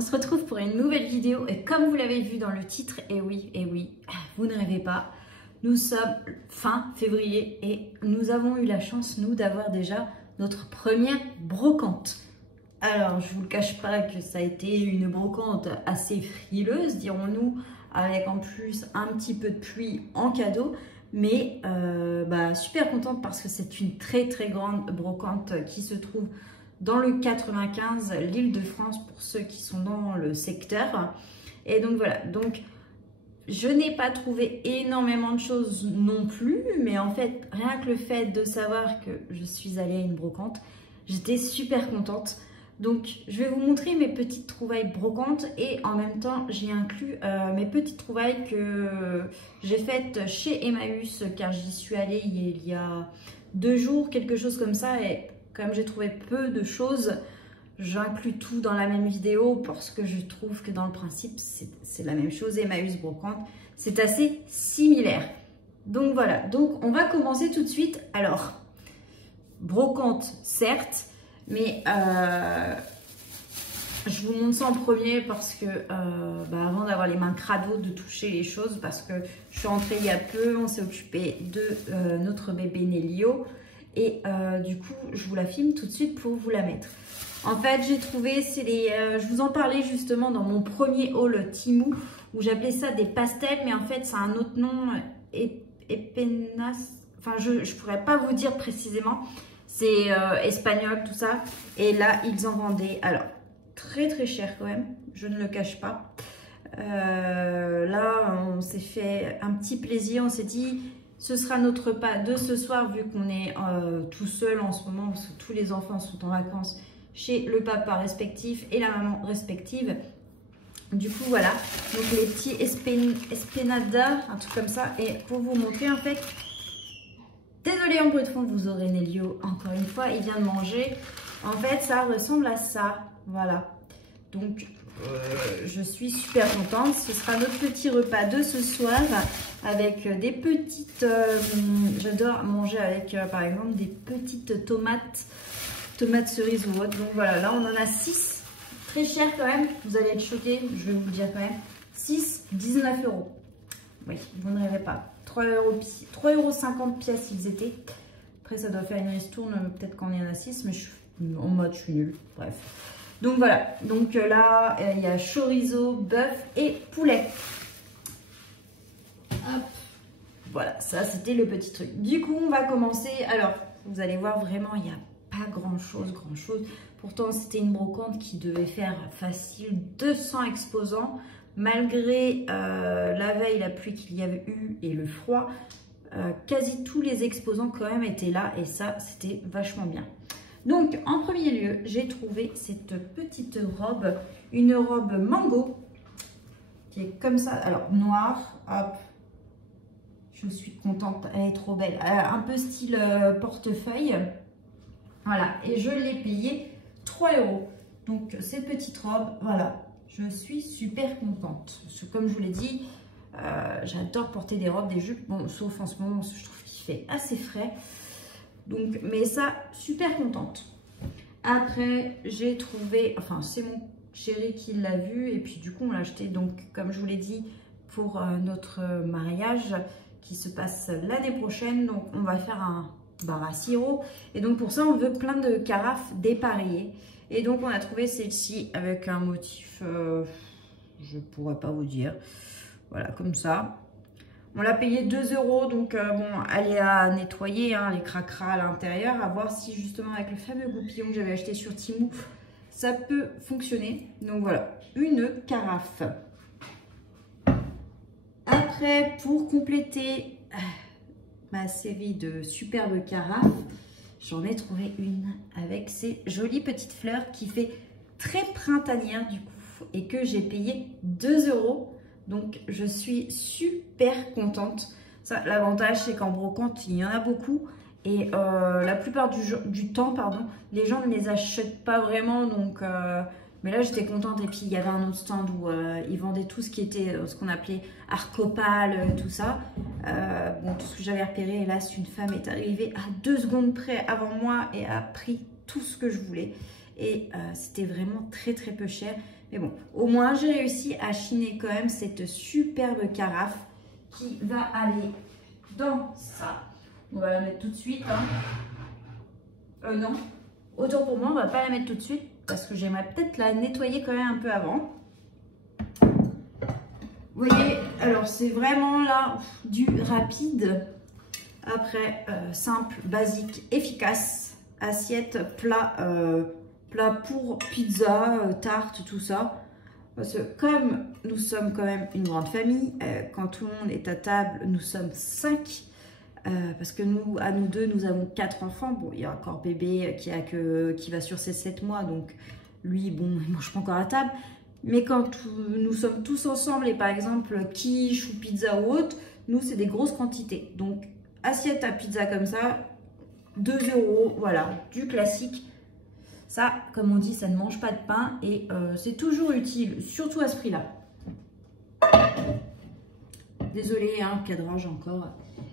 on se retrouve pour une nouvelle vidéo et comme vous l'avez vu dans le titre, et oui, vous ne rêvez pas, nous sommes fin février et nous avons eu la chance, nous, d'avoir déjà notre première brocante. Alors, je vous le cache pas que ça a été une brocante assez frileuse, dirons-nous, avec en plus un petit peu de pluie en cadeau, mais super contente parce que c'est une très grande brocante qui se trouve dans le 95, l'Île-de-France, pour ceux qui sont dans le secteur. Et donc voilà, donc je n'ai pas trouvé énormément de choses non plus, mais en fait, rien que le fait de savoir que je suis allée à une brocante, j'étais super contente. Donc, je vais vous montrer mes petites trouvailles brocantes et en même temps, j'ai inclus mes petites trouvailles que j'ai faites chez Emmaüs, car j'y suis allée il y a 2 jours, quelque chose comme ça. Et comme j'ai trouvé peu de choses, j'inclus tout dans la même vidéo parce que je trouve que dans le principe, c'est la même chose. Emmaüs brocante, c'est assez similaire. Donc voilà, donc on va commencer tout de suite. Alors, brocante, certes, mais je vous montre ça en premier parce que avant d'avoir les mains crado de toucher les choses, parce que je suis rentrée il y a peu, on s'est occupé de notre bébé Nélio et du coup je vous la filme tout de suite pour vous la mettre. En fait, j'ai trouvé, je vous en parlais justement dans mon premier haul Temu où j'appelais ça des pastels, mais en fait c'est un autre nom, Epenas, enfin je pourrais pas vous dire précisément. C'est espagnol, tout ça. Et là, ils en vendaient, alors, très cher quand même. Je ne le cache pas. Là, on s'est fait un petit plaisir. On s'est dit, ce sera notre repas de ce soir, vu qu'on est tout seul en ce moment, parce que tous les enfants sont en vacances chez le papa respectif et la maman respective. Du coup, voilà. Donc, les petits espinada, un truc comme ça. Et pour vous montrer, en fait... Désolée en bruit de fond, vous aurez Nélio encore une fois, il vient de manger. En fait, ça ressemble à ça, voilà. Donc, je suis super contente. Ce sera notre petit repas de ce soir avec des petites... J'adore manger avec, par exemple, des petites tomates cerises ou autre. Donc voilà, là on en a 6. Très cher quand même, vous allez être choqués, je vais vous le dire quand même. 6, 19 €. Oui, vous ne rêvez pas. 3,50 € pièce ils étaient. Après, ça doit faire une ristourne, peut-être qu'on est à 6, mais en mode, je suis nulle. Bref. Donc voilà. Donc là, il y a chorizo, bœuf et poulet. Hop. Voilà, ça c'était le petit truc. Du coup, on va commencer. Alors, vous allez voir, vraiment, il n'y a pas grand-chose. Pourtant, c'était une brocante qui devait faire facile 200 exposants. Malgré la veille, la pluie qu'il y avait eu et le froid, quasi tous les exposants quand même étaient là et ça, c'était vachement bien. Donc, en premier lieu, j'ai trouvé cette petite robe, une robe mango, qui est comme ça, alors noire, hop, je suis contente, elle est trop belle, un peu style portefeuille, voilà, et je l'ai payée 3 €. Donc, cette petite robe, voilà. Je suis super contente. Parce que comme je vous l'ai dit, j'adore porter des robes, des jupes. Bon, sauf en ce moment, je trouve qu'il fait assez frais. Donc, mais ça, super contente. Après, j'ai trouvé... Enfin, c'est mon chéri qui l'a vu. Et puis, du coup, on l'a acheté. Donc, comme je vous l'ai dit, pour notre mariage qui se passe l'année prochaine. Donc, on va faire un bar à sirop. Et donc, pour ça, on veut plein de carafes dépareillées. Et donc, on a trouvé celle-ci avec un motif, je ne pourrais pas vous dire. Voilà, comme ça. On l'a payé 2 €. Donc, bon, elle est à nettoyer, hein, les cracras à l'intérieur. À voir si, justement, avec le fameux goupillon que j'avais acheté sur Temu, ça peut fonctionner. Donc, voilà, une carafe. Après, pour compléter ma série de superbes carafes, j'en ai trouvé une avec ces jolies petites fleurs qui fait très printanière du coup et que j'ai payé 2 €. Donc je suis super contente. Ça, l'avantage c'est qu'en brocante il y en a beaucoup et la plupart du temps, pardon, les gens ne les achètent pas vraiment. Donc, mais là j'étais contente et puis il y avait un autre stand où ils vendaient tout ce qui était ce qu'on appelait arcopale, tout ça. Bon, tout ce que j'avais repéré, hélas, une femme est arrivée à 2 secondes près avant moi et a pris tout ce que je voulais. Et c'était vraiment très peu cher. Mais bon, au moins j'ai réussi à chiner quand même cette superbe carafe qui va aller dans ça. On va la mettre tout de suite. Hein. Non, autant pour moi, on va pas la mettre tout de suite parce que j'aimerais peut-être la nettoyer quand même un peu avant. Vous voyez, alors c'est vraiment là du rapide. Après, simple, basique, efficace. Assiette, plat, plat pour pizza, tarte, tout ça. Parce que comme nous sommes quand même une grande famille, quand tout le monde est à table, nous sommes 5. Parce que nous, à nous deux, nous avons 4 enfants. Bon, il y a encore bébé qui va sur ses 7 mois. Donc lui, bon, il ne mange pas encore à table. Mais quand nous sommes tous ensemble et par exemple quiche ou pizza ou autre, nous, c'est des grosses quantités. Donc, assiette à pizza comme ça, 2 €, voilà, du classique. Ça, comme on dit, ça ne mange pas de pain et c'est toujours utile, surtout à ce prix-là. Désolée, hein, cadrage encore.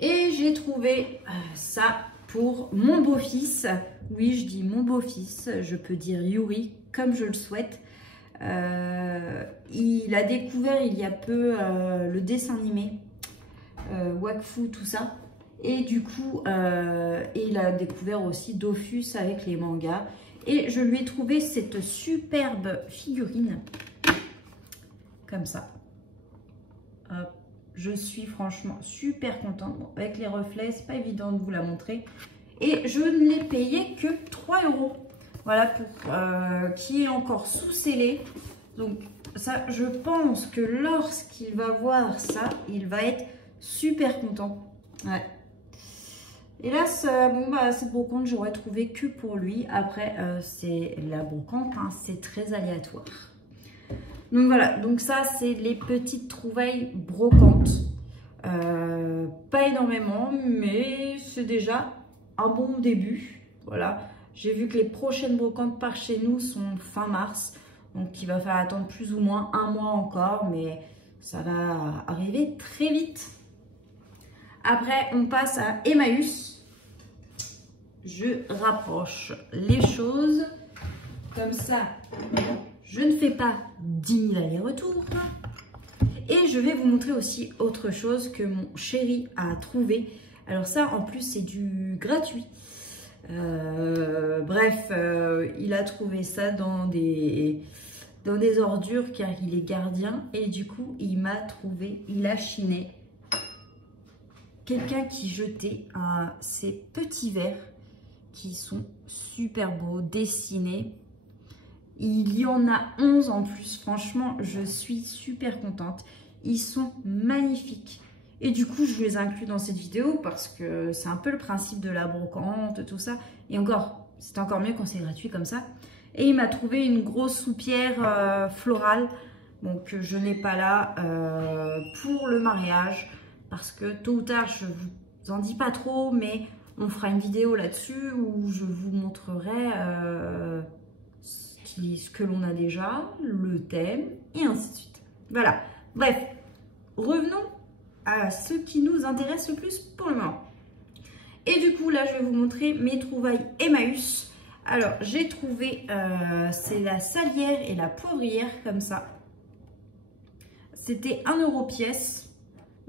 Et j'ai trouvé ça pour mon beau-fils. Oui, je dis mon beau-fils, je peux dire Yuri, comme je le souhaite. Il a découvert il y a peu le dessin animé, Wakfu, tout ça. Et du coup, il a découvert aussi Dofus avec les mangas. Et je lui ai trouvé cette superbe figurine, comme ça. Hop. Je suis franchement super contente. Bon, avec les reflets, c'est pas évident de vous la montrer. Et je ne l'ai payé que 3 €. Voilà, pour qui est encore sous-scellé. Donc ça, je pense que lorsqu'il va voir ça, il va être super content. Ouais. Hélas, bon, bah, cette brocante, j'aurais trouvé que pour lui. Après, c'est la brocante, hein, c'est très aléatoire. Donc voilà, donc ça, c'est les petites trouvailles brocantes. Pas énormément, mais c'est déjà un bon début. Voilà, j'ai vu que les prochaines brocantes par chez nous sont fin mars. Donc il va falloir attendre plus ou moins un mois encore, mais ça va arriver très vite. Après, on passe à Emmaüs. Je rapproche les choses. Comme ça, je ne fais pas 10 000 allers-retours. Et je vais vous montrer aussi autre chose que mon chéri a trouvé. Alors ça, en plus, c'est du gratuit. Bref, il a trouvé ça dans des ordures car il est gardien. Et du coup, il a chiné quelqu'un qui jetait ces petits verres qui sont super beaux, dessinés. Il y en a 11 en plus. Franchement, je suis super contente. Ils sont magnifiques. Et du coup, je vous les inclus dans cette vidéo parce que c'est un peu le principe de la brocante, tout ça. Et encore, c'est encore mieux quand c'est gratuit comme ça. Et il m'a trouvé une grosse soupière florale. Donc, je n'ai pas là pour le mariage. Parce que tôt ou tard, je vous en dis pas trop, mais on fera une vidéo là-dessus où je vous montrerai ce que l'on a déjà, le thème et ainsi de suite. Voilà. Bref, revenons à ce qui nous intéresse le plus pour le moment. Et du coup, là, je vais vous montrer mes trouvailles Emmaüs. Alors, j'ai trouvé, c'est la salière et la poivrière, comme ça. C'était 1 € pièce.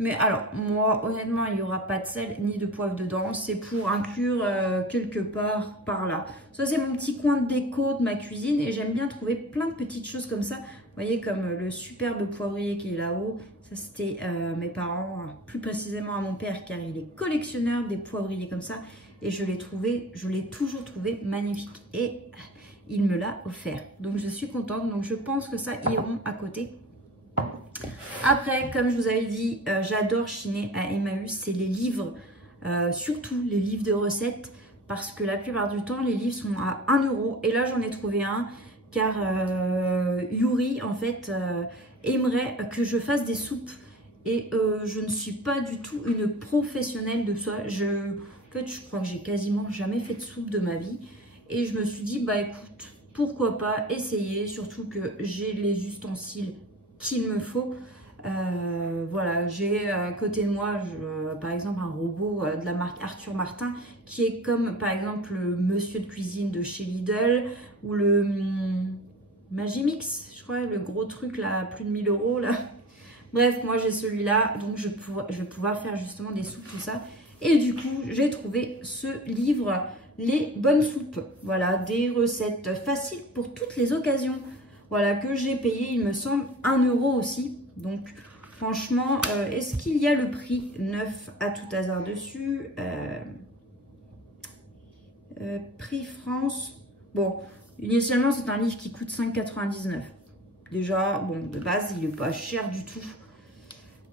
Mais alors, moi, honnêtement, il n'y aura pas de sel ni de poivre dedans. C'est pour inclure quelque part par là. Ça, c'est mon petit coin de déco de ma cuisine. Et j'aime bien trouver plein de petites choses comme ça. Vous voyez, comme le superbe poivrier qui est là-haut. Ça, c'était mes parents, plus précisément à mon père, car il est collectionneur des poivriers comme ça. Et je l'ai toujours trouvé magnifique. Et il me l'a offert. Donc, je suis contente. Donc, je pense que ça iront à côté. Après, comme je vous avais dit, j'adore chiner à Emmaüs, c'est les livres, surtout les livres de recettes, parce que la plupart du temps, les livres sont à 1 €. Et là, j'en ai trouvé un, car Yuri, en fait, aimerait que je fasse des soupes. Et je ne suis pas du tout une professionnelle de ça. En fait, je crois que j'ai quasiment jamais fait de soupe de ma vie. Et je me suis dit, bah écoute, pourquoi pas essayer, surtout que j'ai les ustensiles qu'il me faut. Voilà, j'ai à côté de moi par exemple un robot de la marque Arthur Martin qui est comme par exemple le monsieur de cuisine de chez Lidl ou le Magimix, je crois, le gros truc là, plus de 1000 € là. Bref, moi j'ai celui-là, donc je vais pouvoir faire justement des soupes, tout ça. Et du coup, j'ai trouvé ce livre, Les bonnes soupes. Voilà, des recettes faciles pour toutes les occasions. Voilà, que j'ai payé, il me semble, 1 € aussi. Donc, franchement, est-ce qu'il y a le prix neuf à tout hasard dessus? Prix France. Bon, initialement, c'est un livre qui coûte 5,99 €. Déjà, bon, de base, il n'est pas cher du tout.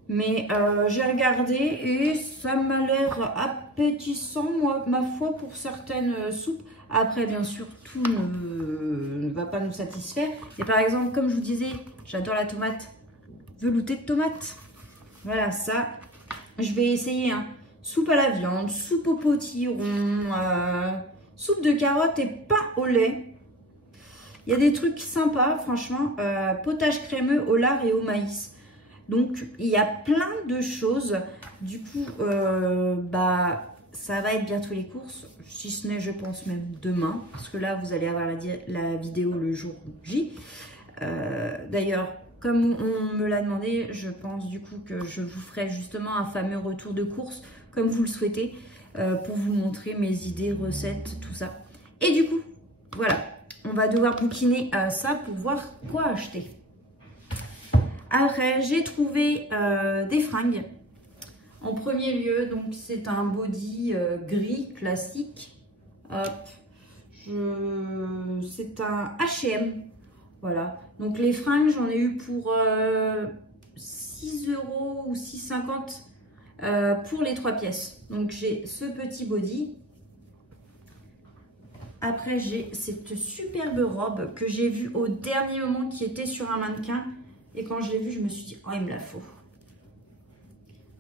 Mais j'ai regardé et ça m'a l'air appétissant, moi, ma foi, pour certaines soupes. Après, bien sûr, tout ne va pas nous satisfaire. Et par exemple, comme je vous disais, j'adore la tomate veloutée de tomate. Voilà, ça, je vais essayer. Hein. Soupe à la viande, soupe au potiron, soupe de carottes et pain au lait. Il y a des trucs sympas, franchement. Potage crémeux au lard et au maïs. Donc, il y a plein de choses. Du coup, ça va être bientôt les courses. Si ce n'est, je pense, même demain. Parce que là, vous allez avoir la vidéo le jour J. D'ailleurs, comme on me l'a demandé, je pense du coup que je vous ferai justement un fameux retour de course, comme vous le souhaitez, pour vous montrer mes idées, recettes, tout ça. Et du coup, voilà. On va devoir bouquiner ça pour voir quoi acheter. Après, j'ai trouvé des fringues. En premier lieu, donc c'est un body gris classique. Hop, c'est un H&M. Voilà. Donc les fringues, j'en ai eu pour 6 € ou 6,50 € pour les 3 pièces. Donc j'ai ce petit body. Après, j'ai cette superbe robe que j'ai vue au dernier moment qui était sur un mannequin. Et quand je l'ai vue, je me suis dit, oh, il me la faut.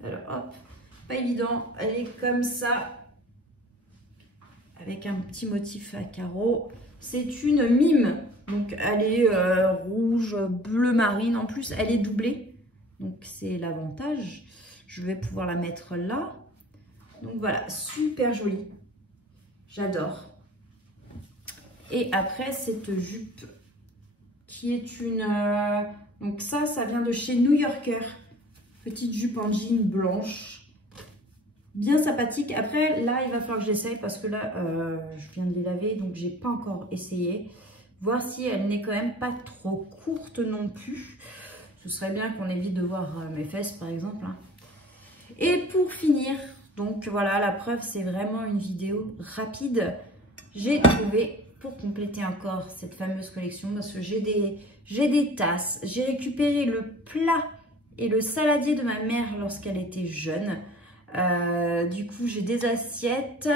Alors, hop, pas évident. Elle est comme ça, avec un petit motif à carreaux. C'est une mime. Donc, elle est rouge, bleu marine. En plus, elle est doublée. Donc, c'est l'avantage. Je vais pouvoir la mettre là. Donc, voilà, super jolie. J'adore. Et après, cette jupe qui est une... donc ça vient de chez New Yorker. Petite jupe en jean blanche. Bien sympathique. Après, là, il va falloir que j'essaye parce que là, je viens de les laver. Donc, j'ai pas encore essayé. Voir si elle n'est quand même pas trop courte non plus. Ce serait bien qu'on évite de voir mes fesses, par exemple. Hein. Et pour finir, donc voilà, la preuve, c'est vraiment une vidéo rapide. J'ai trouvé... pour compléter encore cette fameuse collection parce que j'ai des tasses. J'ai récupéré le plat et le saladier de ma mère lorsqu'elle était jeune. Du coup, j'ai des assiettes,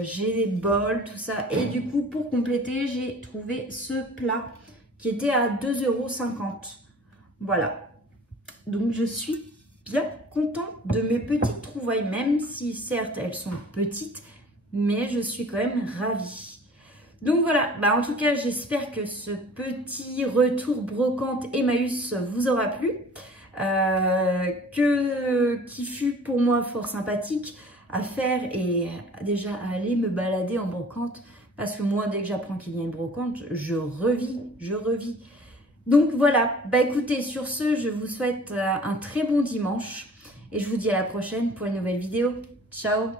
j'ai des bols, tout ça. Et du coup, pour compléter, j'ai trouvé ce plat qui était à 2,50 €. Voilà. Donc, je suis bien contente de mes petites trouvailles, même si certes, elles sont petites. Mais je suis quand même ravie. Donc voilà, en tout cas, j'espère que ce petit retour brocante Emmaüs vous aura plu. Qui fut pour moi fort sympathique à faire et déjà à aller me balader en brocante. Parce que moi, dès que j'apprends qu'il y a une brocante, je revis. Donc voilà, écoutez, sur ce, je vous souhaite un très bon dimanche. Et je vous dis à la prochaine pour une nouvelle vidéo. Ciao!